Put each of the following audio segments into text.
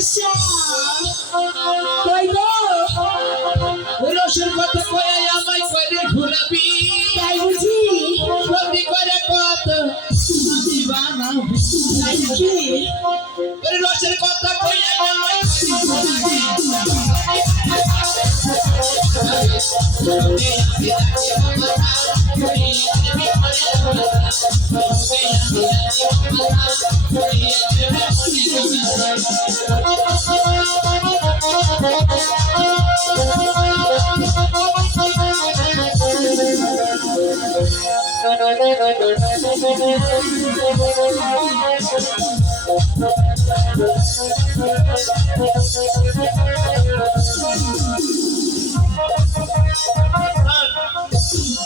Shine. করে ঘুরাবি তাই বুঝি। সত্যি করে কত দিবানা তাই নাকি রসুন কত কয়ে আমায়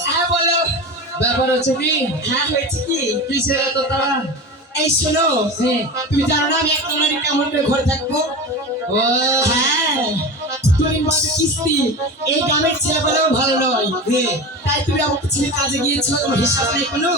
হ্যাঁ বলো। ব্যাপার হচ্ছে কি? হ্যাঁ হয়েছে কি? কিসের এত তারা এই শোনো তুমি জানো না আমি এক নারী কেমন করে ঘরে থাকব? ও হ্যাঁ মাঝে এই গ্রামের ছেলেপেলেও ভালো নয়। তাই তুমি আমাকে ছেলে কাজে গিয়েছো হিসাব নেই কোনো?